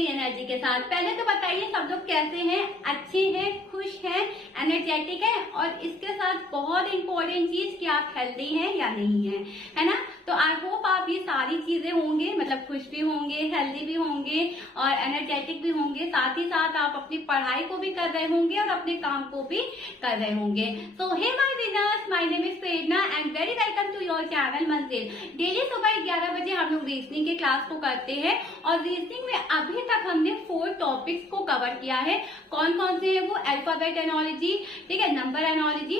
नई एनर्जी के साथ। पहले तो बताइए सब लोग कैसे हैं, अच्छे हैं, खुश हैं, एनर्जेटिक हैं, और इसके साथ बहुत इंपॉर्टेंट चीज कि आप हेल्दी हैं या नहीं है, है ना। तो आई होप आप ये सारी चीजें होंगे, मतलब खुश भी होंगे, हेल्दी भी होंगे और एनर्जेटिक भी होंगे। साथ ही साथ आप अपनी पढ़ाई को भी कर रहे होंगे और अपने काम को भी कर रहे होंगे। So hey my winners, my name is Prerna and very welcome to your channel Manzil. Daily सुबह 11 बजे हम लोग रीजनिंग के क्लास को करते हैं और रीजनिंग में अभी तक हमने 4 टॉपिक्स को कवर किया है। कौन कौन से है वो? अल्फाबेट एनोलॉजी, ठीक है, number analogy,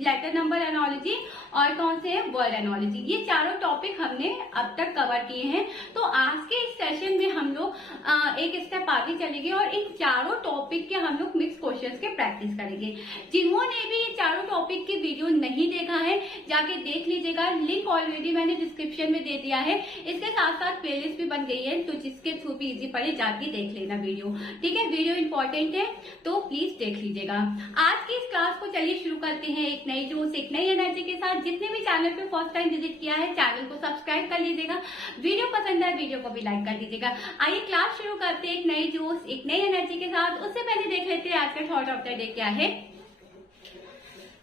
letter number analogy और कौन से है? Word analogy. ये चारों टॉपिक हमने अब तक कवर किए हैं। तो आज के इस सेशन में हम लोग एक स्टेप आगे चलेंगे और इन चारों टॉपिक के हम लोग मिक्स क्वेश्चंस के प्रैक्टिस करेंगे। जिन्होंने भी ये चारों टॉपिक की वीडियो नहीं देखा है जाके देख लीजिएगा, लिंक ऑलरेडी मैंने डिस्क्रिप्शन में दे दिया है। इसके साथ साथ प्लेलिस्ट भी बन गई है, तो जिसके थ्रू भी इजी पड़े जाके देख लेना वीडियो, ठीक है। वीडियो इंपॉर्टेंट है तो प्लीज देख लीजिएगा। आज की इस क्लास को चलिए शुरू करते हैं एक नई जोश, एक नई एनर्जी के साथ। जितने भी चैनल पे फर्स्ट टाइम विजिट किया है चैनल को सब्सक्राइब कर लीजिएगा, वीडियो पसंद आए वीडियो को भी लाइक कर दीजिएगा। आइए क्लास शुरू करते हैं एक नई जोश, एक नई एनर्जी के साथ। उससे पहले देख लेते हैं आज का थॉट ऑफ द डे क्या है।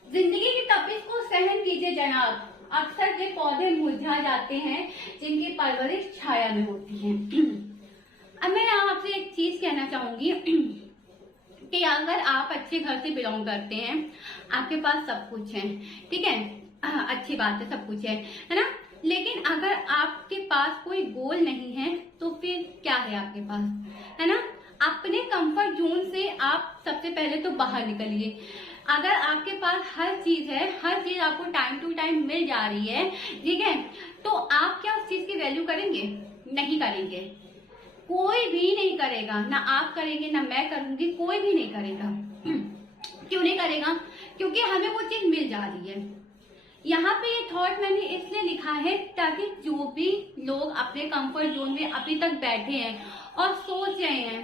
जिंदगी की तपिश को सहन कीजिए जनाब, अक्सर वे पौधे मुरझा जाते हैं जिनकी परवरिश छाया में होती है। अब मैं आपसे एक चीज कहना चाहूंगी कि अगर आप अच्छे घर से बिलोंग करते हैं, आपके पास सब कुछ है, ठीक है, अच्छी बात है, सब कुछ है ना। लेकिन अगर आपके पास कोई गोल नहीं है तो फिर क्या है आपके पास, है ना। अपने कंफर्ट जोन से आप सबसे पहले तो बाहर निकलिए। अगर आपके पास हर चीज है, हर चीज आपको टाइम टू टाइम मिल जा रही है, ठीक है, तो आप क्या उस चीज की वैल्यू करेंगे? नहीं करेंगे, कोई भी नहीं करेगा, ना आप करेंगे ना मैं करूंगी, कोई भी नहीं करेगा। क्यों नहीं करेगा? क्योंकि हमें वो चीज मिल जा रही है। यहाँ पे ये थॉट मैंने इसलिए लिखा है ताकि जो भी लोग अपने कंफर्ट जोन में अभी तक बैठे हैं और सोच रहे हैं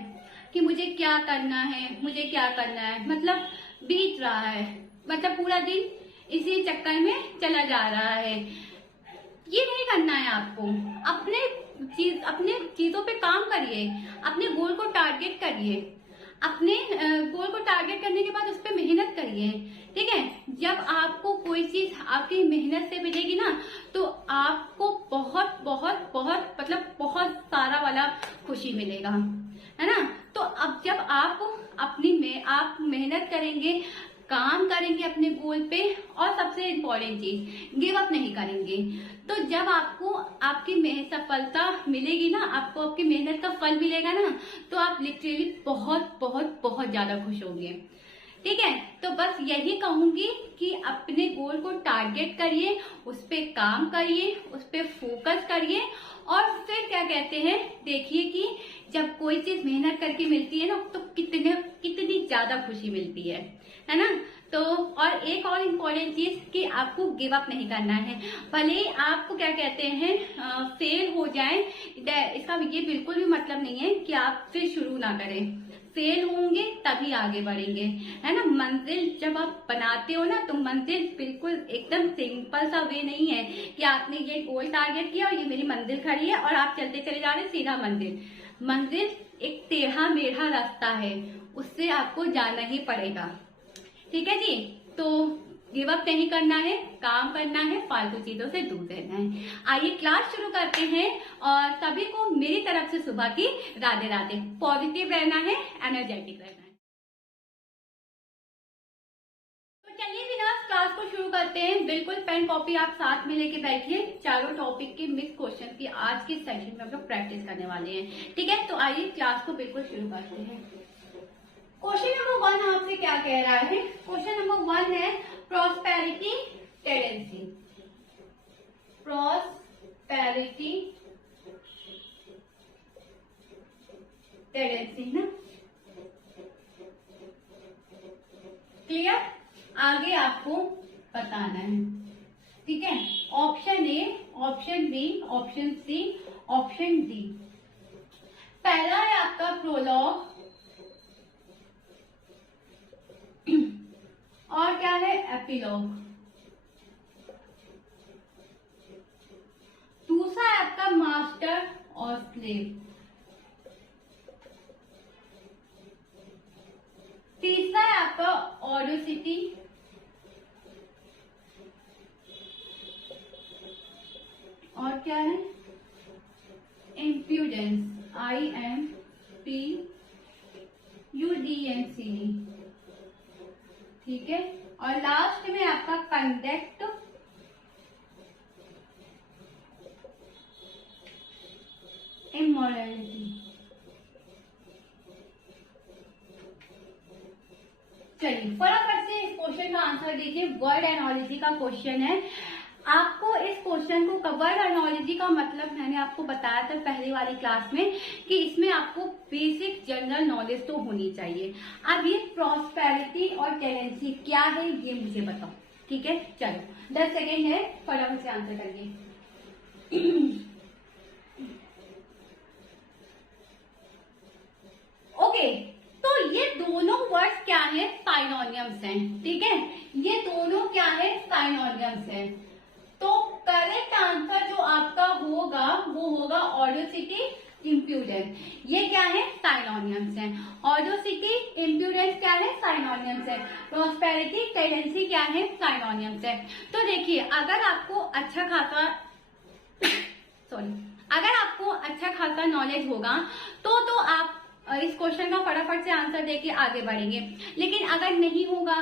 कि मुझे क्या करना है, मुझे क्या करना है, मतलब बीत रहा है, मतलब पूरा दिन इसी चक्कर में चला जा रहा है, ये नहीं करना है आपको। अपने चीजों पे काम करिए, अपने गोल को टारगेट करिए, अपने गोल को टारगेट करने के बाद उस पर मेहनत करिए, ठीक है। जब आपको कोई चीज आपकी मेहनत से मिलेगी ना तो आपको बहुत बहुत बहुत मतलब बहुत सारा वाला खुशी मिलेगा, है ना। तो अब जब आप आप मेहनत करेंगे, काम करेंगे अपने गोल पे, और सबसे इम्पोर्टेंट चीज गिव अप नहीं करेंगे, तो जब आपको आपकी सफलता मिलेगी ना, आपको आपकी मेहनत का फल मिलेगा ना, तो आप लिटरली बहुत बहुत बहुत ज्यादा खुश होंगे, ठीक है। तो बस यही कहूंगी कि अपने गोल को टारगेट करिए, उस पे काम करिए, उस पे फोकस करिए, और फिर क्या कहते हैं, देखिए कि जब कोई चीज मेहनत करके मिलती है ना तो कितनी ज्यादा खुशी मिलती है ना। तो और एक और इम्पोर्टेंट चीज कि आपको गिव अप नहीं करना है, भले आपको क्या कहते हैं फेल हो जाए, इसका ये बिल्कुल भी मतलब नहीं है कि आप फिर शुरू ना करें। फेल होंगे तभी आगे बढ़ेंगे, है ना। मंजिल जब आप बनाते हो ना तो मंजिल बिल्कुल एकदम सिंपल सा वे नहीं है कि आपने ये गोल टारगेट किया और ये मेरी मंजिल खड़ी है और आप चलते चले जा रहे हैं सीधा मंजिल। मंजिल एक टेढ़ा मेढ़ा रास्ता है, उससे आपको जाना ही पड़ेगा, ठीक है जी। तो गिव अप नहीं करना है, काम करना है, फालतू चीजों से दूर रहना है। आइए क्लास शुरू करते हैं और सभी को मेरी तरफ से सुबह की राधे राधे। पॉजिटिव रहना है, एनर्जेटिक रहना है। तो चलिए बिना क्लास को शुरू करते हैं। बिल्कुल पेन कॉपी आप साथ में लेके बैठिए। चारों टॉपिक के मिक्स क्वेश्चन की आज के सेशन में हम लोग प्रैक्टिस करने वाले हैं, ठीक है। तो आइए क्लास को बिल्कुल शुरू करते हैं। क्वेश्चन नंबर 1 आपसे क्या कह रहा है? क्वेश्चन नंबर 1 है प्रॉस्पेरिटी टेंडेंसी। प्रॉस्पेरिटी टेंडेंसी ना, क्लियर? आगे आपको बताना है, ठीक है। Option A, option B, option C, option D. पहला है आपका प्रोलॉग और क्या है? एपिलॉग। दूसरा है आपका मास्टर और स्लेव। क्या है, इम्प्यूडेंस, IMPUDENCE, ठीक है। और लास्ट में आपका कंडक्ट इमोरलिटी। चलिए फटाफट से इस क्वेश्चन का आंसर दीजिए। वर्ड एनोलॉजी का क्वेश्चन है। आपको इस क्वेश्चन को, वर्ड एनोलॉजी का मतलब मैंने आपको बताया था पहले वाली क्लास में कि इसमें आपको बेसिक जनरल नॉलेज तो होनी चाहिए। अब ये प्रॉस्पेरिटी और टेंडेंसी क्या है ये मुझे बताओ, ठीक है। चलो 10 सेकेंड है, फटाफट से आंसर करिए। ओके, तो ये दोनों वर्ड्स क्या है, साइनोनियम्स हैं, ठीक है। ये दोनों क्या है, साइनोनियम्स हैं। तो करेक्ट आंसर जो आपका होगा वो होगा ऑडियोसिटी, इम्प्यूडेंस। ये क्या है, साइनोनियम्स हैं। ऑडियोसिटी, इम्प्यूडेंस क्या है, साइनोनियम्स है। प्रॉस्पेरिटी, टेंडेंसी क्या है, साइनोनियम्स है। तो देखिए अगर आपको अच्छा खासा नॉलेज होगा तो आप इस क्वेश्चन का फटाफट से आंसर देके आगे बढ़ेंगे। लेकिन अगर नहीं होगा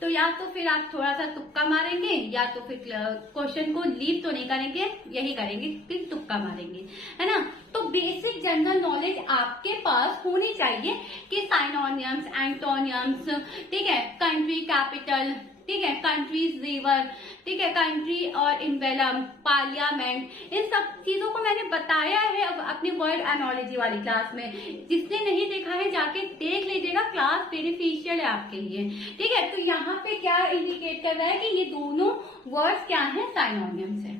तो या तो फिर आप थोड़ा सा तुक्का मारेंगे, या तो फिर क्वेश्चन को लीव तो नहीं करेंगे, यही करेंगे फिर तुक्का मारेंगे, है ना। तो बेसिक जनरल नॉलेज आपके पास होनी चाहिए कि साइनोनियम्स, एंटोनियम्स, ठीक है, कंट्री कैपिटल, ठीक है, कंट्रीज रिवर, ठीक है, कंट्री और इन्वेलम, पार्लियामेंट, इन सब चीजों को मैंने बताया है अब अपनी वर्ड एनोलॉजी वाली क्लास में। जिसने नहीं देखा है जाके देख लीजिएगा, क्लास बेनिफिशियल है आपके लिए, ठीक है। तो यहाँ पे क्या इंडिकेट कर रहा है कि ये दोनों वर्ड्स क्या है, साइनोनियम्स है।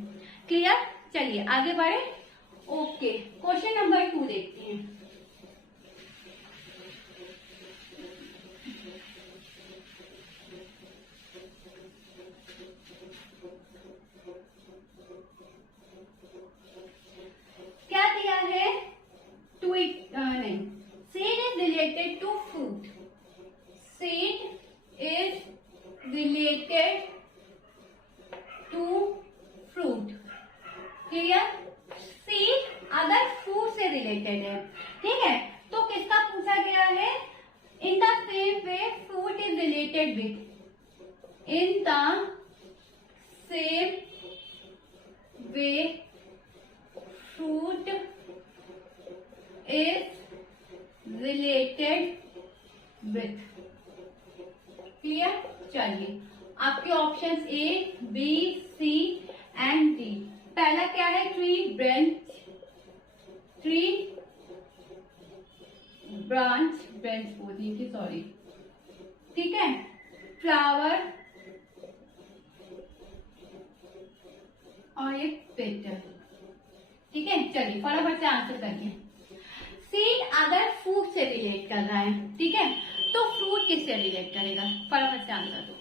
क्लियर, चलिए आगे बढ़े। ओके, क्वेश्चन नंबर 2 देखते हैं। क्या दिया है, नहीं, seed is related to fruit. Seed is related to fruit. Clear, seed अगर फ्रूट से रिलेटेड है, ठीक है, तो किसका पूछा गया है, in the same way fruit is related with, in the same way fruit is related with। Clear, चलिए आपके options A, B, C and D. पहला क्या है, ट्री ब्रांच, बोलती थी, सॉरी, ठीक है, फ्लावर और एक पेटल, ठीक है। चलिए फटाफट से आंसर करिए। सीड अगर फ्रूट से रिलेट कर रहा है, ठीक है, तो फ्रूट किससे रिलेट करेगा, फटाफट से आंसर दो।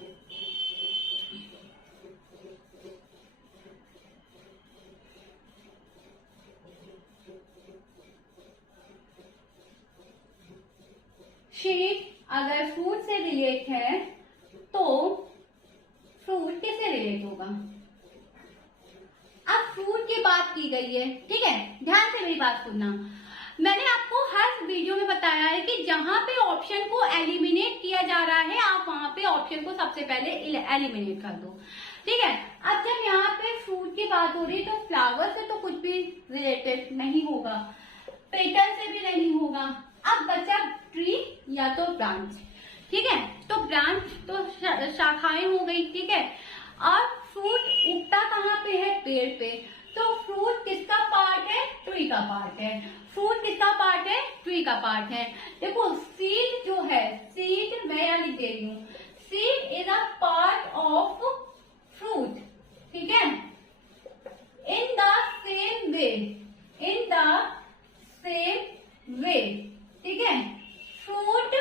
सीड अगर फ्रूट से रिलेट है तो फ्रूट किससे रिलेट होगा। अब फ्रूट की बात की गई है, ठीक है, ध्यान से मेरी बात सुनना। मैंने आपको हर वीडियो में बताया है कि जहां पे ऑप्शन को एलिमिनेट किया जा रहा है आप वहां पे ऑप्शन को सबसे पहले एलिमिनेट कर दो, ठीक है। अब जब यहाँ पे फ्रूट की बात हो रही है तो फ्लावर से तो कुछ भी रिलेटेड नहीं होगा, पेटल से भी नहीं होगा। अब बचा ट्री या तो ब्रांच, ठीक है। तो ब्रांच तो शाखाएं हो गई, ठीक है। और फ्रूट उगता कहाँ पे है, पेड़ पे। तो फ्रूट किसका पार्ट है, ट्री का पार्ट है। फ्रूट किसका पार्ट है, ट्री का पार्ट है। देखो सीड जो है, सीड मैं यहाँ लिख दे रही हूँ, seed is a part of fruit, ठीक है। इन द सेम वे, ठीक है, fruit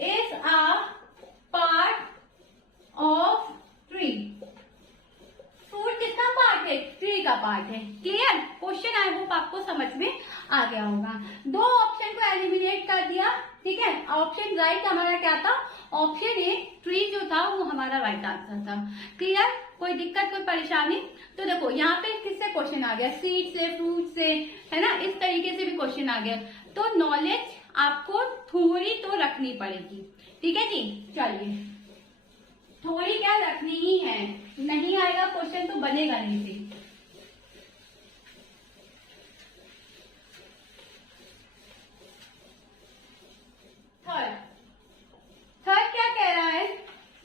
is a part of tree. Fruit किसका पार्ट है, ट्री का पार्ट है, clear. Clear? Question I hope आपको समझ में आ गया होगा। दो ऑप्शन को एलिमिनेट कर दिया, ठीक है। ऑप्शन राइट हमारा क्या था? ऑप्शन ए ट्री जो था वो हमारा राइट आंसर था। क्लियर? कोई दिक्कत, कोई परेशानी? तो देखो यहाँ पे किससे क्वेश्चन आ गया? सीड से, फ्रूट से, है ना, इस तरीके से भी क्वेश्चन आ गया। तो नॉलेज आपको थोड़ी तो रखनी पड़ेगी, ठीक है जी। चलिए, थोड़ी क्या रखनी ही है, नहीं आएगा क्वेश्चन तो बनेगा नहीं फिर। थर्ड क्या कह रहा है,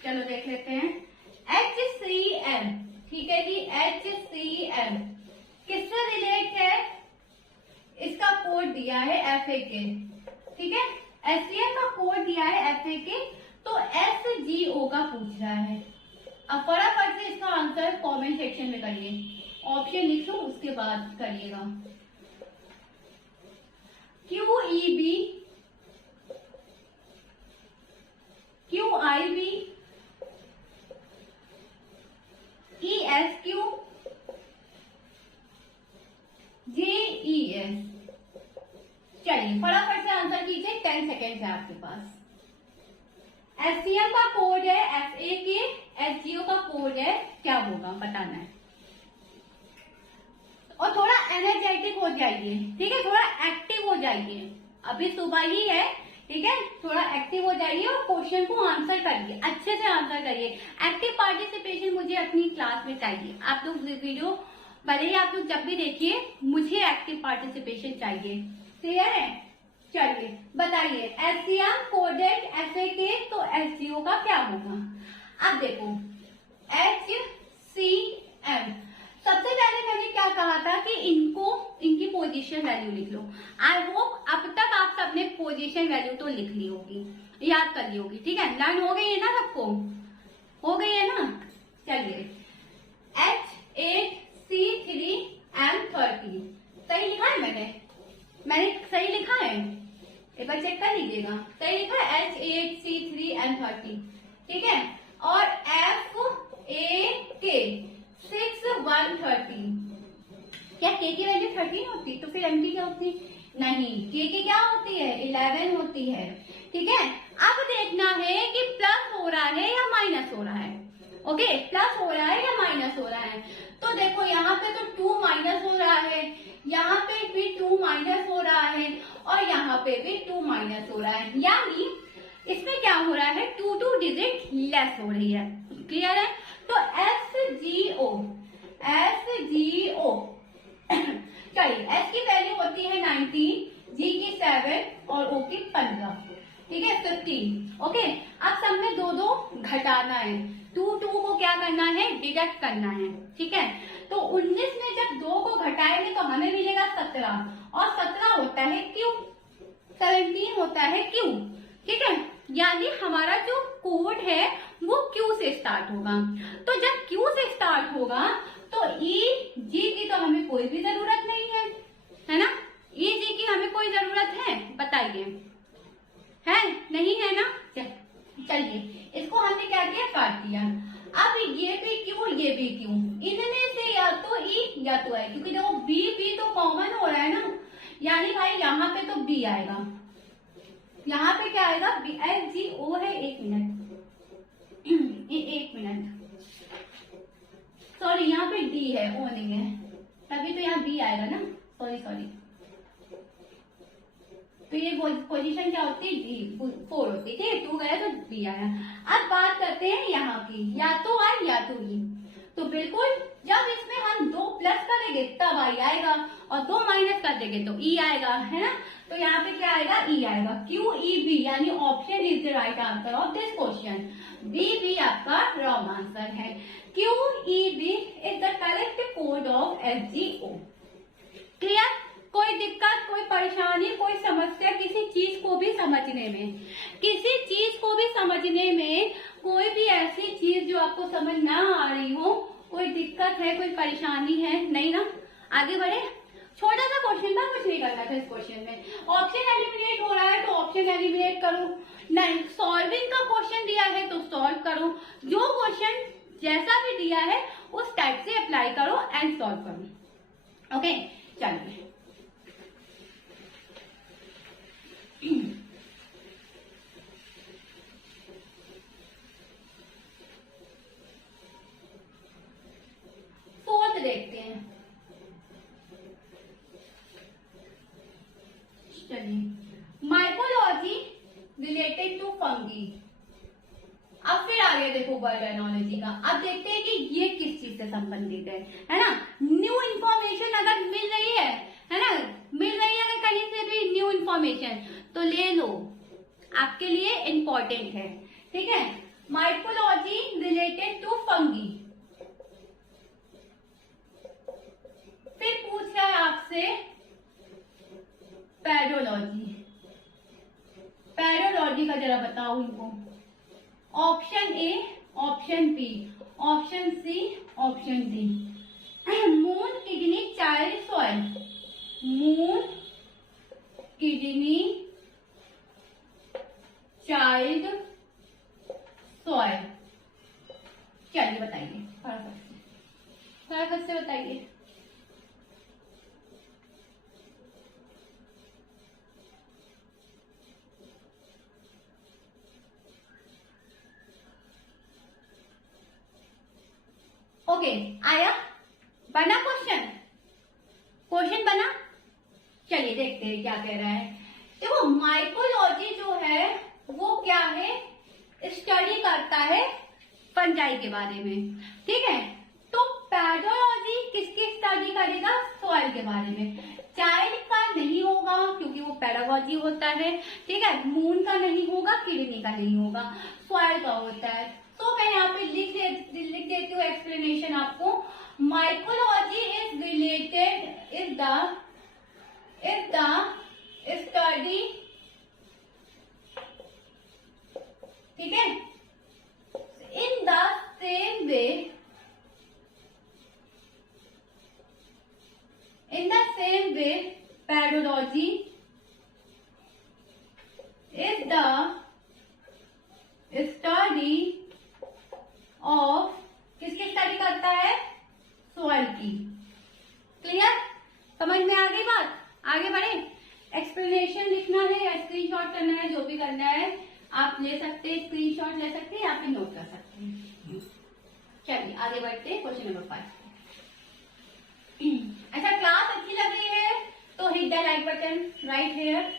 चलो देख लेते हैं। HCl, ठीक है जी, HCl किससे रिलेट है? इसका कोड दिया है FAK, ठीक है। HCl का कोड दिया है FAK, तो SGO का पूछ रहा है। अब फटाफट से इसका आंसर कमेंट सेक्शन में करिए, ऑप्शन लिख लो उसके बाद करिएगा। QEB, QIB, ESQ, JES। चलिए फटाफट से आंसर कीजिए, 10 सेकेंड है आपके पास। HCl का कोड है FAK, SGO का कोड है, क्या होगा बताना है। और थोड़ा एनर्जेटिक हो जाइए, ठीक है, थोड़ा एक्टिव हो जाइए, अभी सुबह ही है, ठीक है। थोड़ा एक्टिव हो जाइए और क्वेश्चन को आंसर करिए, अच्छे से आंसर करिए। एक्टिव पार्टिसिपेशन मुझे अपनी क्लास में चाहिए। आप लोग वीडियो भले ही आप लोग जब भी देखिए, मुझे एक्टिव पार्टिसिपेशन चाहिए, क्लियर है? चलिए बताइए, HCl कोडेड FAK, तो SGO का क्या होगा? अब देखो HCl, सबसे पहले मैंने क्या कहा था कि इनकी पोजीशन वैल्यू लिख लो। आई होप अब तक आप सबने पोजीशन वैल्यू तो लिख ली होगी, याद कर ली होगी, ठीक है। लर्न हो गई है ना सबको? हो गई है ना? चलिए, H8C3M30 सही लिखा है मैंने सही लिखा है? एक बार चेक कर लीजिएगा, सही लिखा है H8C3M30, ठीक है। और FAK 6130, क्या K की वैल्यू 13 होती? तो फिर M की क्या होती? नहीं, K की क्या होती है? 11 होती है, ठीक है। अब देखना है कि प्लस हो रहा है या माइनस हो रहा है। ओके, प्लस हो रहा है या माइनस हो रहा है? तो देखो यहाँ पे तो 2 माइनस हो रहा है, यहाँ पे भी 2 माइनस हो रहा है, और यहाँ पे भी 2 माइनस हो रहा है, यानी इसमें क्या हो रहा है? 2 डिजिट लेस हो रही है, क्लियर है? तो SGO चलिए, S की वैल्यू होती है 19, G की 7 और O की 15, ठीक है, 15। ओके, अब सब में 2 घटाना है, 2 को क्या करना है? डिडक्ट करना है, ठीक है। तो 19 में जब 2 को घटाएंगे तो हमें मिलेगा 17, और 17 होता है Q, 17 होता है Q, ठीक है। यानी हमारा जो कोड है वो Q से स्टार्ट होगा। तो जब Q से स्टार्ट होगा तो E G की तो हमें कोई भी जरूरत नहीं है ना? E G की हमें कोई जरूरत है? बताइए, है? नहीं है ना? चलिए, इसको हमने क्या किया? काट दिया। अब ये भी Q, ये भी Q, इनमें से या तो E या तो I, क्योंकि देखो B तो कॉमन हो रहा है ना, यानी भाई यहाँ पे तो B आएगा, यहाँ पे क्या आएगा? SGO है। एक मिनट सॉरी, यहाँ पे D है, O नहीं है, तभी तो यहाँ B आएगा ना। सॉरी, तो ये पोजीशन क्या होती है? 4 होती है, ठीक है। 2 गया तो B आया। अब बात करते हैं यहाँ की, या तो I या तो E। तो बिल्कुल जब इसमें हम 2 प्लस करेंगे तब I आएगा, और 2 माइनस कर देंगे तो E आएगा, है ना। तो यहाँ पे क्या आएगा? E आएगा। QEB यानी option is the right answer of this question. B आपका रॉन्ग आंसर है। QEB is the correct code of SGO। Clear? कोई दिक्कत, कोई परेशानी, कोई समस्या किसी चीज को भी समझने में, कोई भी ऐसी चीज जो आपको समझ ना आ रही हो, कोई दिक्कत है, कोई परेशानी है? नहीं ना? आगे बढ़े। छोटा सा क्वेश्चन था, कुछ नहीं करना था इस क्वेश्चन में। ऑप्शन एलिमिनेट हो रहा है तो ऑप्शन एलिमिनेट करो, नहीं सॉल्विंग का क्वेश्चन दिया है तो सॉल्व करो, जो क्वेश्चन जैसा भी दिया है उस टाइप से अप्लाई करो एंड सॉल्व करो। ओके, चलिए। फोर्थ देखते हैं। चलिए, माइकोलॉजी रिलेटेड टू फंगी। अब फिर आ गया देखो वर्ड एनोलॉजी का। अब देखते हैं कि ये किस चीज से संबंधित है ना। न्यू इंफॉर्मेशन अगर मिल रही है ना, मिल रही है अगर कहीं से भी न्यू इंफॉर्मेशन, तो ले लो, आपके लिए इंपॉर्टेंट है, ठीक है। Mycology related to fungi. फिर पूछ रहा है आपसे पैडोलॉजी। पैडोलॉजी का जरा बताओ इनको। Option A, option B, option C, option D. Moon kidney child soil. Moon kidney child soil. चलिए बताइए, फटाफट से बताइए। ओके, आया, बना क्वेश्चन, क्वेश्चन बना। चलिए देखते हैं क्या कह रहा है। देखो, माइकोलॉजी जो है वो क्या है, स्टडी करता है फंजाई के बारे में, ठीक है। तो पैडोलॉजी किसकी स्टडी करेगा, सॉइल के बारे में। चाइल्ड का नहीं होगा क्योंकि वो पैडागॉजी होता है, ठीक है। मून का नहीं होगा, किडनी का नहीं होगा, सॉइल का होता है। तो मैं यहाँ पे लिख देती हूँ एक्सप्लेनेशन आपको। Mycology is related is the study, ठीक है, in the same way, pedology is the study of, किसकी स्टडी करता है, सॉइल की। क्लियर, समझ में आ गई बात। आगे बढ़े, एक्सप्लेनेशन लिखना है या स्क्रीनशॉट करना है, जो भी करना है आप ले सकते हैं, स्क्रीनशॉट ले सकते हैं या फिर नोट कर सकते हैं। चलिए आगे बढ़ते हैं क्वेश्चन नंबर 5। अच्छा, क्लास अच्छी लग रही है तो hit the like button right here.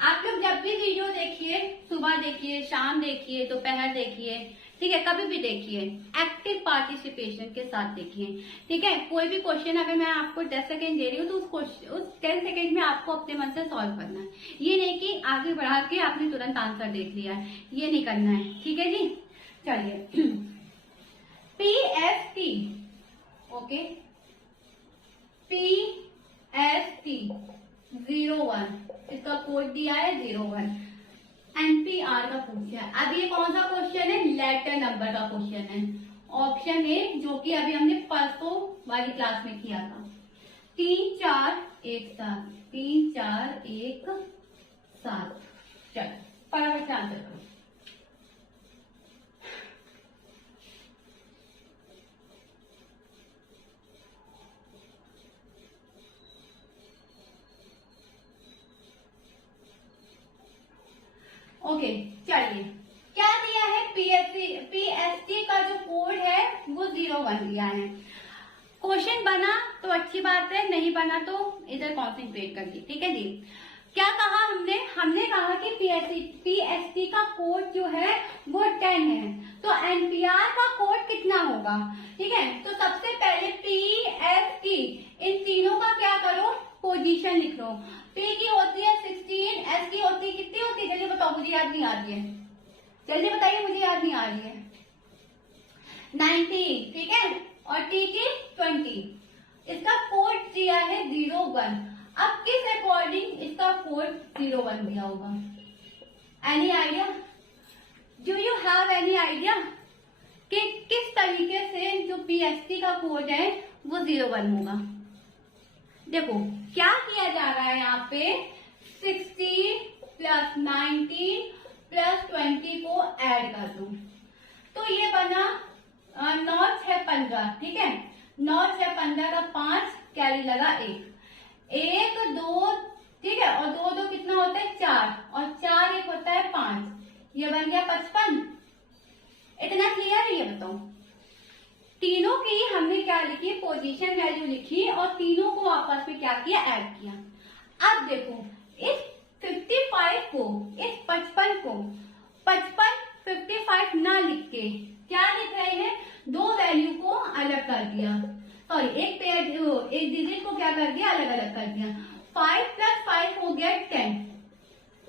आप लोग जब भी वीडियो देखिए, सुबह देखिए, शाम देखिए, दोपहर देखिए, ठीक है, कभी भी देखिए, एक्टिव पार्टिसिपेशन के साथ देखिए, ठीक है। कोई भी क्वेश्चन अगर मैं आपको 10 सेकेंड दे रही हूँ तो उस 10 सेकेंड में आपको अपने मन से सॉल्व करना है। ये नहीं कि आगे बढ़ा के आपने तुरंत आंसर देख लिया है, ये नहीं करना है, ठीक है जी। चलिए, PST, ओके, PST 01, इसका कोड दिया है 01, NPR का पूछा है। अब ये कौन सा क्वेश्चन है, लेटर नंबर का क्वेश्चन है। ऑप्शन ए, जो कि अभी हमने परसों वाली क्लास में किया था, 3 4 1 7, 3 4 1 7। चलो फटाफट से आंसर करो। ओके, चलिए, क्या दिया है, पीएसटी का जो कोड है वो 01 दिया है। क्वेश्चन बना तो अच्छी बात है, नहीं बना तो इधर कॉन्सेंट्रेट करिए, ठीक है जी। क्या कहा हमने कहा कि पीएसटी का कोड जो है वो 10 है, तो एनपीआर का कोड कितना होगा, ठीक है। तो सबसे पहले पीएसटी, इन तीनों का क्या करो, पोजीशन लिख लो। पी की होती है 16, एस की होती है, कितनी होती है, जल्दी बताओ, मुझे याद नहीं आ रही है, जल्दी बताइए, मुझे याद नहीं आ रही है। 19, ठीक है, और टी की 20। इसका कोड दिया है 01। अब किस अकॉर्डिंग इसका कोड 01 दिया होगा, any idea, do you have any idea कि किस तरीके से जो पीएसटी का कोड है वो 01 होगा। देखो क्या किया जा रहा है यहाँ पे, 16 + 19 + 20 को ऐड कर दो, बना 9 6 15, ठीक है, 9 6 15 का 5 कैरी लगा 1 2, ठीक है, और 2 2 कितना होता है 4, और 4 1 होता है 5, ये बन गया 55। इतना क्लियर है? ये बताओ, तीनों की हमने क्या लिखी, पोजीशन वैल्यू लिखी और तीनों को आपस में क्या किया, ऐड किया। अब देखो इस 55 को, इस 55 को 55 55 ना लिख के क्या लिख रहे हैं, दो वैल्यू को अलग कर दिया, सॉरी एक डिजिट को क्या कर दिया, अलग अलग कर दिया। 5 + 5 हो गया 10।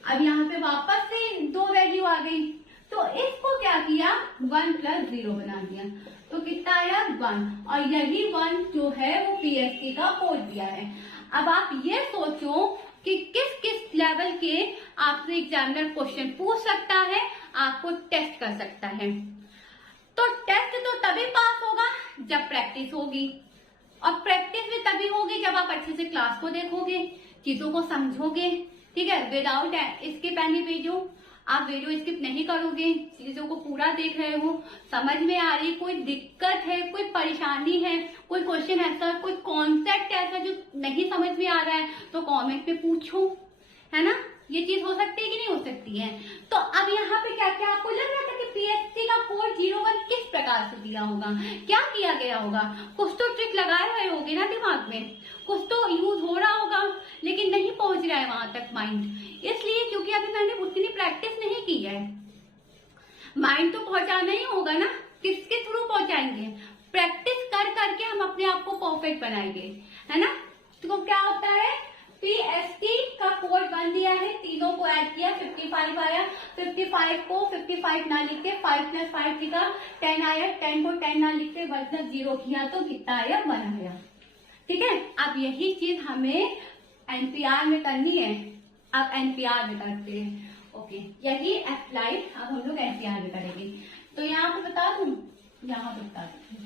अब यहाँ पे वापस से दो वैल्यू आ गई, तो इसको क्या किया, 1 + 0 बना दिया, तो कितना आया 1, और यही 1 जो है वो पीएसटी का कोड दिया है। अब आप ये सोचो कि किस किस लेवल के आपसे एग्जामिनर क्वेश्चन पूछ सकता है, आपको टेस्ट कर सकता है। तो टेस्ट तो तभी पास होगा जब प्रैक्टिस होगी, और प्रैक्टिस भी तभी होगी जब आप अच्छे से क्लास को देखोगे, चीजों को समझोगे, ठीक है, विदाउट स्किप एनी वीडियो। आप वीडियो स्किप नहीं करोगे, चीजों को पूरा देख रहे हो, समझ में आ रही, कोई दिक्कत है, कोई परेशानी है, कोई क्वेश्चन ऐसा, कोई कॉन्सेप्ट ऐसा जो नहीं समझ में आ रहा है, तो कमेंट में पूछो, है ना। ये चीज हो सकती है कि नहीं हो सकती है। तो अब यहाँ पे क्या क्या आपको लग रहा था कि पीएसटी का कोड 01 किस प्रकार से दिया होगा, क्या किया गया होगा, कुछ तो ट्रिक लगाए रहे होगे ना दिमाग में, कुछ तो यूज हो रहा होगा, लेकिन नहीं पहुंच रहा है वहां तक माइंड, इसलिए क्योंकि अभी मैंने उतनी प्रैक्टिस नहीं की है। माइंड तो पहुंचाना ही होगा ना, किसके थ्रू पहुंचाएंगे, प्रैक्टिस कर करके हम अपने आप को परफेक्ट बनाएंगे, है ना। तो क्या होता है, पीएसटी का कोड बन दिया है, तीनों को ऐड किया, 55 आया, 55 को 55 ना लिख के 5 + 5 लिखा, 10 आया, 10 को 10 ना लिख के 1 + 0 किया, तो कितना आया, 1 आया, ठीक है। अब यही चीज हमें एनपीआर में करनी है, अब एनपीआर में करते हैं, ओके, यही अप्लाई अब हम लोग एनपीआर में करेंगे। तो यहाँ पे बता दूं, यहाँ पे बता दूं,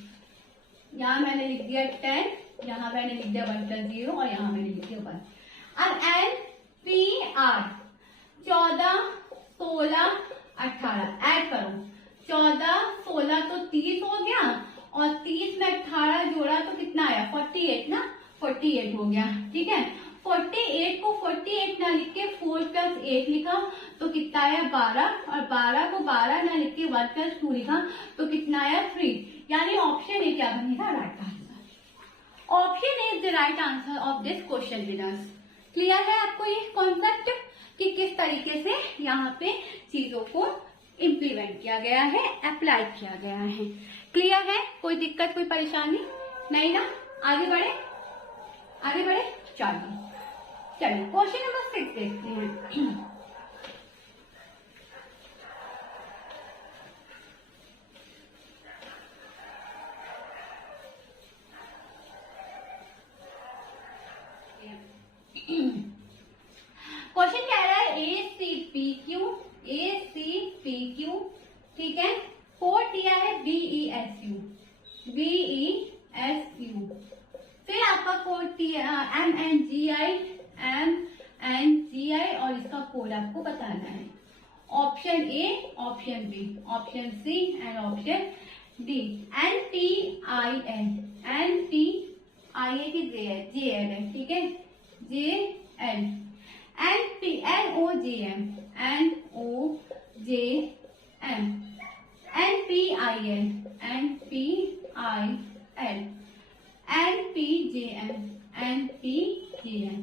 यहाँ मैंने लिख दिया 10, यहाँ मैंने लिख दिया 1 + 0, और यहाँ मैंने लिख दिया 1। अब एनपीआर 14 16 18 ऐड करो, 14 16 तो 30 हो गया, और 30 में 18 जोड़ा तो कितना आया, 48 ना, 48 हो गया, ठीक है। 48 को 48 ना लिख के 4 + 8 लिखा, तो कितना आया 12, और 12 को 12 ना लिख के 1 + 2 लिखा, तो कितना आया 3, यानी ऑप्शन ए क्या बनेगा, right answer. Option A is the right answer of this question winners. Clear है आपको ये कॉन्सेप्ट कि किस तरीके से यहाँ पे चीजों को इम्प्लीमेंट किया गया है, अप्लाई किया गया है। क्लियर है, कोई दिक्कत कोई परेशानी नहीं ना। आगे बढ़े, आगे बढ़े, चलिए क्वेश्चन नंबर 6 देखते हैं। क्वेश्चन कह रहा है ACPQ, ठीक है, कोड दिया है BESU, फिर आपका कोड दिया MNGI, और इसका कोड आपको बताना है, option A, option B, option C and option D. NPIN की JL है, ठीक है, JL, NOJM, NPIL, NPJM।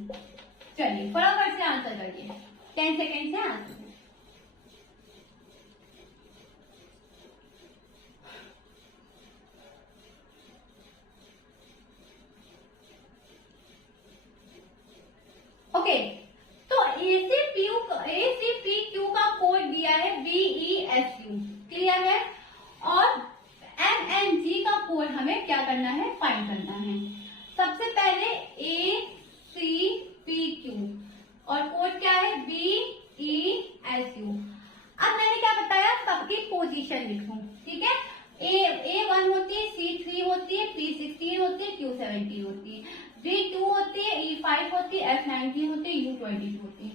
चलिए फटाफट से आंसर करिए, 10 सेकेंड से आंसर। ओके, तो ACPQ का कोड दिया है BESU, क्लियर है, और MNG का कोड हमें क्या करना है, फाइंड करना है। सबसे पहले ACPQ और कोड क्या है BESU। अब मैंने क्या बताया, सबकी पोजीशन लिखूं, ठीक है, A1 होती है, C3 होती है, P16 होती है, Q17 होती है, D2 होती है, E5 होती है, F19 होती है, U22 होती है।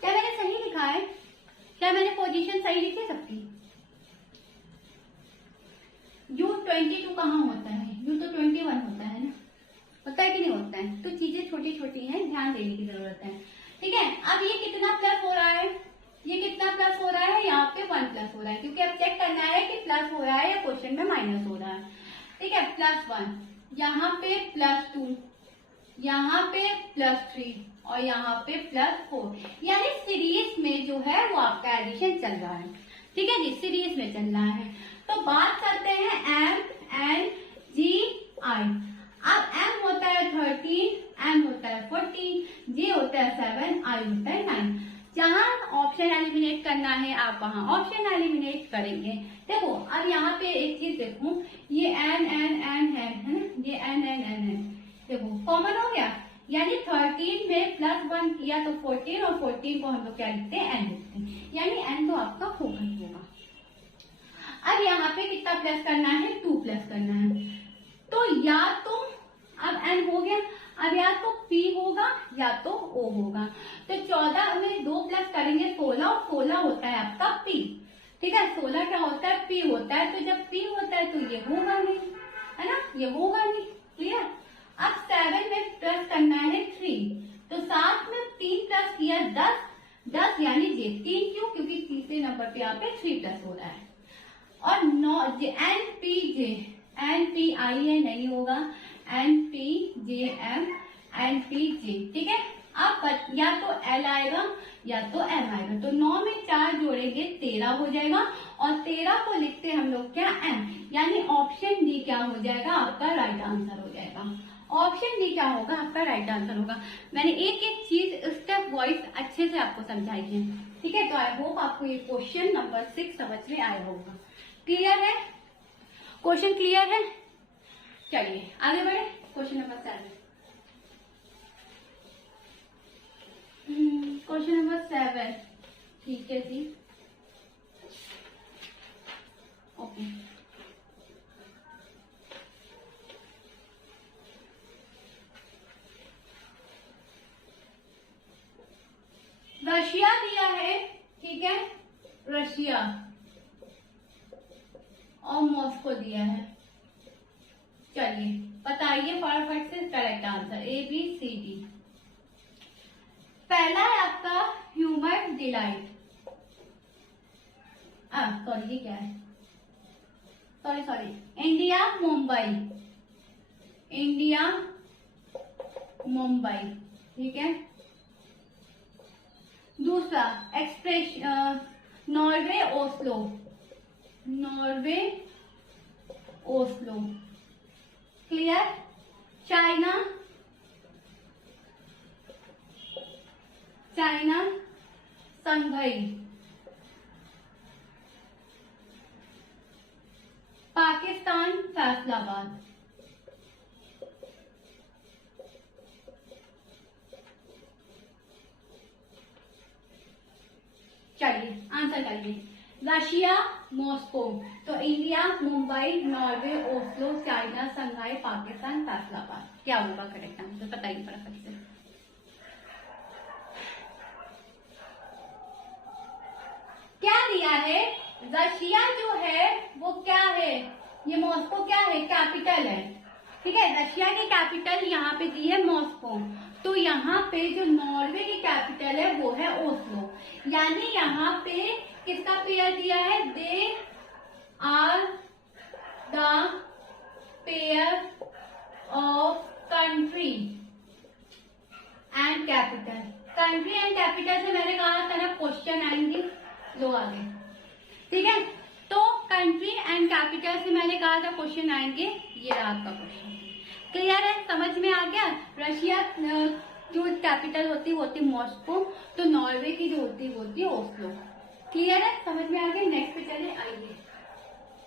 क्या मैंने सही लिखा है, क्या मैंने पोजीशन सही लिखी सबकी, 22 कहाँ होता है, U तो 21 होता है ना, होता है कि नहीं होता है। तो चीजें छोटी छोटी हैं, ध्यान देने की जरूरत है। ठीक है, अब ये कितना प्लस हो रहा है, ये कितना प्लस हो रहा है, यहाँ पे 1 प्लस हो रहा है, क्योंकि अब चेक करना है कि प्लस हो रहा है या क्वेश्चन में माइनस हो रहा है। ठीक है, +1, यहाँ पे +2, यहाँ पे +3 और यहाँ पे +4, यानी सीरीज में जो है वो आपका एडिशन चल रहा है। ठीक है जी, सीरीज में चल रहा है। तो बात करते हैं M N G I। अब M होता है 13, M होता है 14, G होता है 7, I होता है 9। जहां ऑप्शन एलिमिनेट करना है आप वहां ऑप्शन एलिमिनेट करेंगे। देखो अब यहाँ पे एक चीज देखो, ये N N N है ना, ये N N N है, देखो कॉमन हो गया, यानी 13 में +1 किया तो 14 और 14 को हम लोग क्या लिखते हैं, N लिखते हैं, यानी N तो आपका होगा ही होगा। अब यहाँ पे कितना प्लस करना है, 2 प्लस करना है। तो या तो अब N हो गया, अब या तो P होगा या तो O होगा। तो 14 में 2 प्लस करेंगे 16 और 16 होता है आपका P। ठीक है, 16 क्या होता है, P होता है। तो जब P होता है तो ये होगा नहीं, है ना, ये होगा नहीं। क्लियर। अब 7 में प्लस करना है 3, तो 7 में 3 प्लस किया 10 यानी J। 3 क्यों, क्योंकि तीसरे नंबर पे यहाँ पे 3 प्लस हो रहा है। और NPI नहीं होगा, NPJM NPJ। ठीक है, अब या तो L आएगा या तो M आएगा। तो 9 में 4 जोड़ेंगे 13 हो जाएगा, और 13 को लिखते हम लोग क्या, M, यानी ऑप्शन डी क्या हो जाएगा, आपका राइट आंसर हो जाएगा। ऑप्शन डी क्या होगा, आपका राइट आंसर होगा। मैंने एक एक चीज स्टेप वाइज अच्छे से आपको समझाई है। ठीक है, तो आई होप आपको ये क्वेश्चन नंबर 6 समझ में आया होगा। क्लियर है, क्वेश्चन क्लियर है। चलिए आगे बढ़े, क्वेश्चन नंबर 7। क्वेश्चन नंबर 7, ठीक है जी, ओके। रशिया दिया है, ठीक है, रशिया और मॉस्को दिया है। चलिए बताइए फटाफट से करेक्ट आंसर, ABCD। पहला है आपका ह्यूमर डिलाइट, सॉरी ये क्या है, सॉरी इंडिया मुंबई, ठीक है। दूसरा Norway Oslo, clear. China Shanghai, Pakistan Faisalabad. चलिए आंसर करिए। रशिया मॉस्को, तो India Mumbai, Norway Oslo, China Shanghai, Pakistan Faisalabad. क्या होगा करेक्ट आंसर, बताइए फटाफट से। क्या दिया है, रशिया जो है वो क्या है, ये मॉस्को क्या है, कैपिटल है। ठीक है, रशिया की कैपिटल यहाँ पे दी है मॉस्को, तो यहाँ पे जो नॉर्वे की कैपिटल है वो है ओस्लो, यानी यहाँ पे किसका पेयर दिया है, they are the pair of country and capital. Country and capital से मैंने कहा था ना क्वेश्चन आएंगे, लो आगे। ठीक है, तो कंट्री एंड कैपिटल से मैंने कहा था क्वेश्चन आएंगे, ये रहा आपका क्वेश्चन। क्लियर है, समझ में आ गया। रशिया जो कैपिटल होती मॉस्को, तो नॉर्वे की जो होती है ओस्लो। क्लियर है, समझ में आ गया। नेक्स्ट पे चले, आइए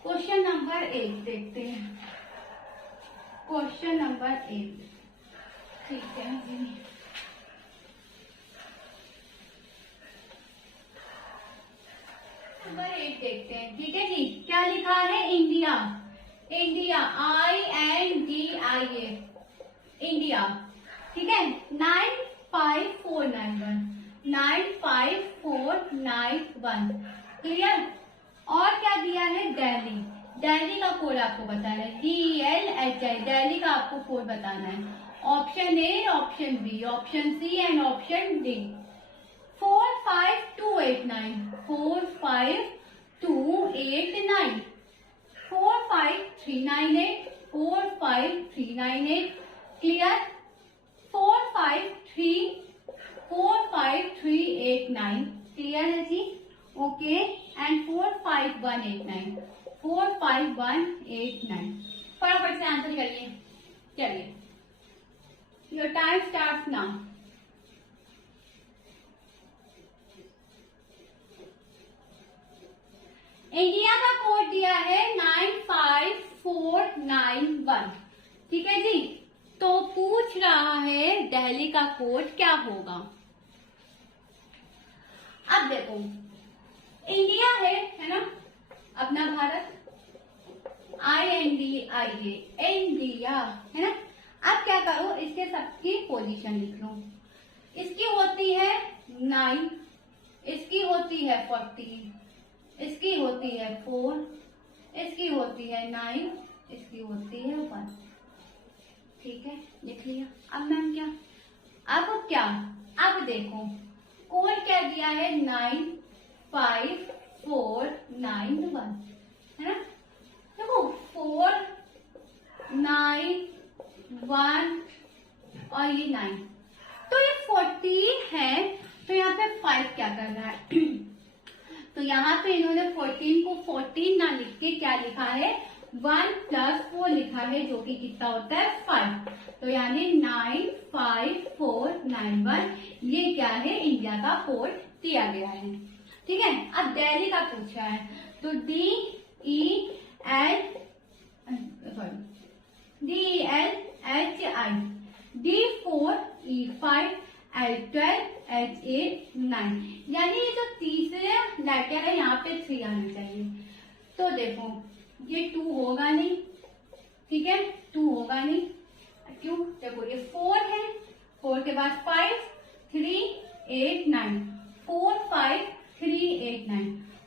क्वेश्चन नंबर 8 देखते हैं। क्वेश्चन नंबर 8, ठीक है जी। नंबर 8 देखते हैं, ठीक है जी। क्या लिखा है, इंडिया INDIA, इंडिया। ठीक है, 95491। क्लियर। और क्या दिया है, दिल्ली का कोड आपको बताना है, DELHI, दिल्ली का आपको कोड बताना है। Option A, option B, option C and option D. 45289, 45289, 45398, 45398, clear. 45389, clear है जी, ओके। एंड 45189, 45189, फटाफट से आंसर करिए। चलिए, your time start now. India का कोड दिया है 95491, ठीक है जी। तो पूछ रहा है दिल्ली का कोड क्या होगा। अब देखो, इंडिया है ना, अपना भारत, INDIA, इंडिया है ना। अब क्या करो, इसके सबकी पोजीशन लिख लो। इसकी होती है 9, इसकी होती है 14, इसकी होती है 4, इसकी होती है 9, इसकी होती है 1, ठीक है, लिख लिया। अब मैम क्या, अब देखो कोड क्या दिया है, 95491, है ना। देखो 4, 9, 1 और ये 9, तो ये 14 है, तो यहाँ पे 5 क्या कर रहा है तो यहाँ पे इन्होंने 14 को 14 ना लिख के क्या लिखा है, 1 + 4 लिखा है, जो कि कितना होता है 5। तो यानी 95491, ये क्या है, इंडिया का कोड दिया गया है, ठीक है। अब दिल्ली का पूछा है, तो DELHI, D4E5, L12, H8, 9, यानी ये जो तीसरे लेटर है यहाँ पे 3 आना चाहिए। तो देखो ये 2 होगा नहीं, ठीक है, 2 होगा नहीं, क्यों, देखो ये 4 है, 4 के बाद 5, 3, 8, 9, 4, 5, 3, 8, 9,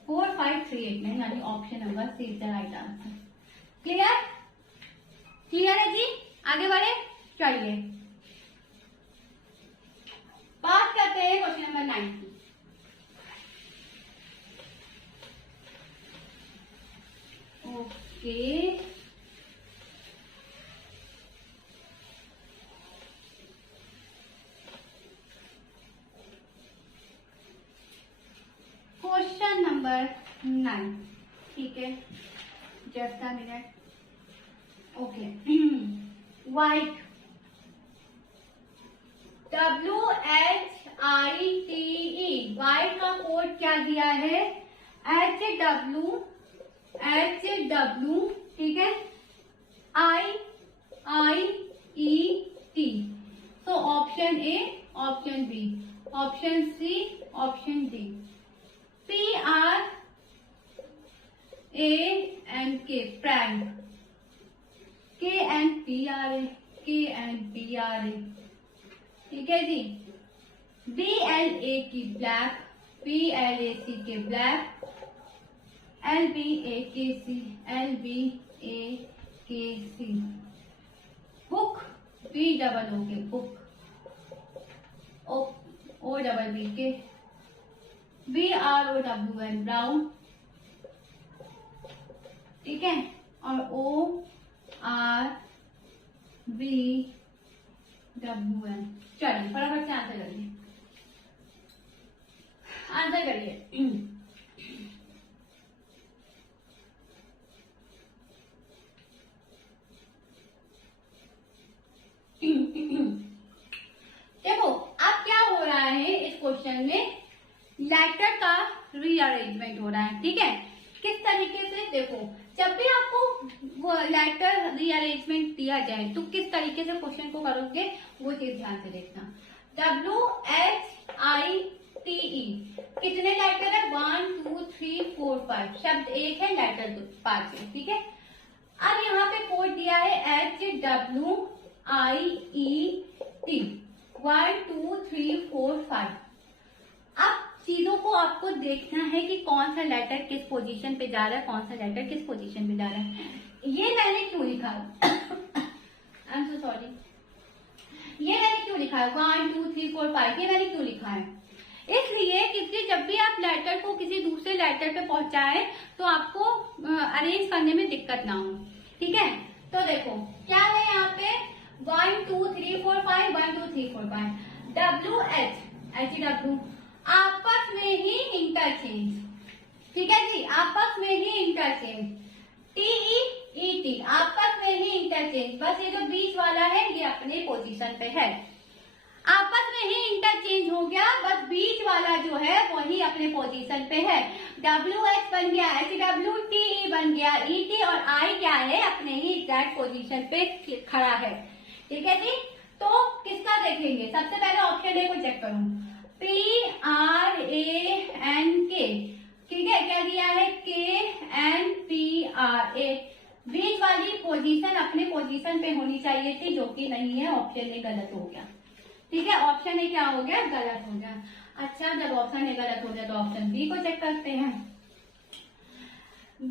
4, 5, 3, 8, 9, यानी option number C is the right answer. Clear, clear है जी। आगे बढ़े, चलिए बात करते हैं क्वेश्चन नंबर 9 की। ओके, क्वेश्चन नंबर 9, ठीक है, just a minute. Okay, white, WHITE, white का कोड क्या दिया है, HW, ठीक है, IET। तो option A, option B, option C, option D. PRANK, prank, KNPRA, ठीक है जी। BLA की ब्लैक, BLAC के ब्लैक, LBAKC, बुक, BOO के बुक, OBB के, BROWN ब्राउन, ठीक है, और ORBWN। चलिए फटाफट से आंसर करिए, आंसर करिए। देखो अब क्या हो रहा है इस क्वेश्चन में, लेटर का रीअरेंजमेंट हो रहा है, ठीक है। किस तरीके से, देखो जब भी आपको वो लेटर रीअरेंजमेंट दिया जाए तो किस तरीके से क्वेश्चन को करोगे, वो चीज ध्यान से देखना। WHITE, कितने लेटर है, 1 2 3 4 5, शब्द एक है, लेटर 5 है, ठीक है। अब यहाँ पे कोड दिया है HWIET, 1 2 3 4 5। अब चीजों को आपको देखना है कि कौन सा लेटर किस पोजीशन पे जा रहा है, कौन सा लेटर किस पोजीशन पे जा रहा है। ये मैंने क्यों लिखा आई एम सो सॉरी, ये मैंने क्यों लिखा है 1 2 3 4 5, ये मैंने क्यों लिखा है? इसलिए क्योंकि जब भी आप लेटर को किसी दूसरे लेटर पे पहुंचाए तो आपको अरेंज करने में दिक्कत ना हो, ठीक है। तो देखो क्या है यहाँ पे 1 2 3 4 5, 1 2 3 4 5, WH आपस में ही इंटरचेंज, ठीक है जी, आपस में ही इंटरचेंज। TEET आपस में ही इंटरचेंज, बस ये जो बीच वाला है ये अपने पोजीशन पे है, आपस में ही इंटरचेंज हो गया, बस बीच वाला जो है वही अपने पोजीशन पे है। WH बन गया HW, TE बन गया ET और I क्या है अपने ही एग्जैक्ट पोजीशन पे खड़ा है, ठीक है जी। तो किसका देखेंगे, सबसे पहले ऑप्शन ए को चेक करूं, PRANK, ठीक है, क्या दिया है KNPRA, बीच वाली पोजीशन अपने पोजीशन पे होनी चाहिए थी, जो कि नहीं है, ऑप्शन ए गलत हो गया, ठीक है, ऑप्शन ए क्या हो गया, गलत हो गया। अच्छा, जब ऑप्शन ए गलत हो गया तो ऑप्शन बी को चेक करते हैं,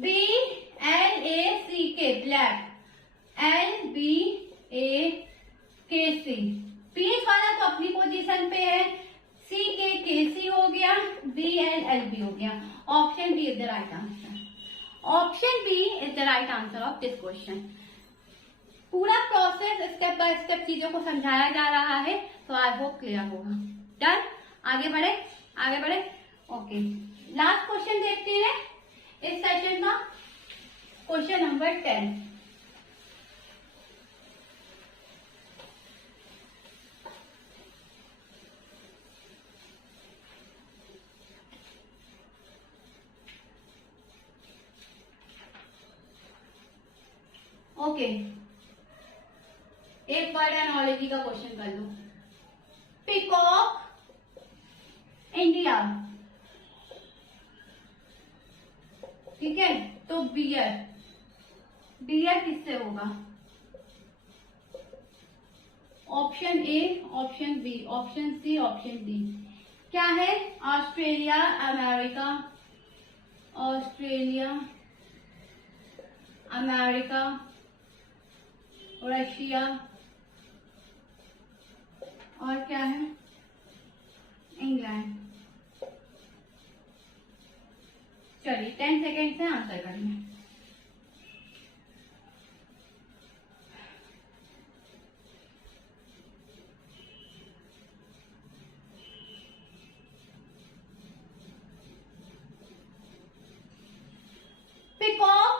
BLACK ब्लैक, LBAKC, बीच वाला तो अपनी पोजीशन पे है, CKKC हो गया, BLLB हो गया, option B is the right answer, option B is the right answer of this question. पूरा प्रोसेस स्टेप बाय स्टेप चीजों को समझाया जा रहा है, तो आई होप क्लियर होगा। डन, आगे बढ़े, आगे बढ़े। ओके, लास्ट क्वेश्चन देखते हैं इस सेशन का, क्वेश्चन नंबर 10। ओके, एक वर्ड एनोलॉजी का क्वेश्चन कर लो। पीकॉक इंडिया, ठीक है, तो बियर, बियर किससे होगा? Option A, option B, option C, option D, क्या है? Australia, America, Australia, America, Russia और क्या है? इंग्लैंड। चलिए 10 सेकेंड से आंसर करेंगे। पीकॉक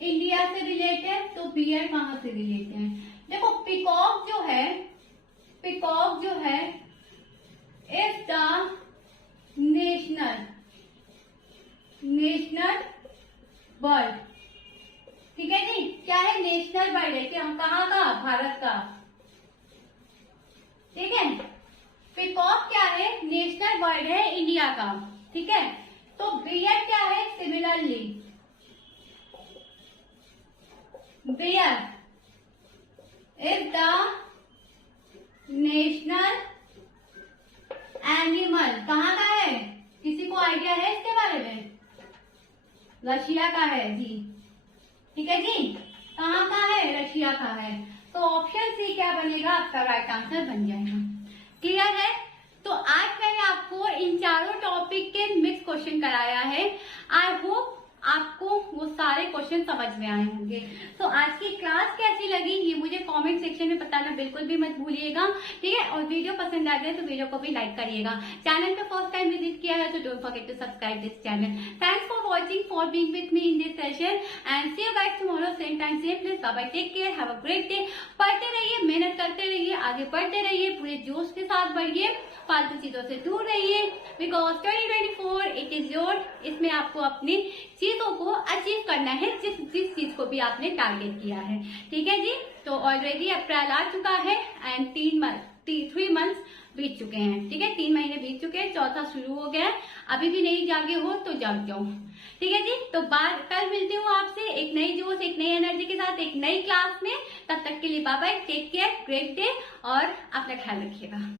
इंडिया से रिलेटेड, तो बियर कहां से रिलेटेड है? देखो पीकॉक जो है, पीकॉक जो है इज द नेशनल बर्ड, ठीक है जी, क्या है? नेशनल बर्ड है, क्या कहाँ का? भारत का, ठीक है। पीकॉक क्या है? नेशनल बर्ड है इंडिया का, ठीक है। तो बियर क्या है? Similarly bear is the national animal, कहाँ का है? किसी को आइडिया है इसके बारे में? रशिया का है जी, ठीक है जी, कहाँ का है? रशिया का है। तो ऑप्शन सी क्या बनेगा? आपका राइट आंसर बन जाएगा। क्लियर है? तो आज मैंने आपको इन चारों टॉपिक के मिक्स क्वेश्चन कराया है। आई होप आपको वो सारे क्वेश्चन समझ में आए होंगे। तो आज की क्लास कैसी लगी ये मुझे कमेंट सेक्शन में बताना बिल्कुल भी मत भूलिएगा, ठीक है। और वीडियो पसंद आ जाए तो वीडियो को भी लाइक करिएगा। चैनल पे फर्स्ट टाइम विजिट किया है तो don't forget to subscribe this channel. Thanks for watching, for being with me in this session and see you guys tomorrow same time same place. Bye bye, take care, have a great day. पढ़ते रहिए, मेहनत करते रहिए, आगे बढ़ते रहिए, पूरे जोश के साथ बढ़िए, फालतू चीजों से दूर रहिए, बिकॉज 2024 इट इज योर। इसमें आपको अपनी चीजों को अचीव करना है, जिस चीज को भी आपने टारगेट किया है, ठीक है जी। तो ऑलरेडी अप्रैल आ चुका है एंड 3 मंथ्स बीत चुके हैं, ठीक है, 3 महीने बीत चुके हैं, चौथा शुरू हो गया है। अभी भी नहीं जागे हो तो जाग जाओ, ठीक है जी। तो कल मिलती हूँ आपसे एक नई जोश, एक नई एनर्जी के साथ, एक नई क्लास में। तब तक के लिए bye bye, take care, great day और अपना ख्याल रखिएगा।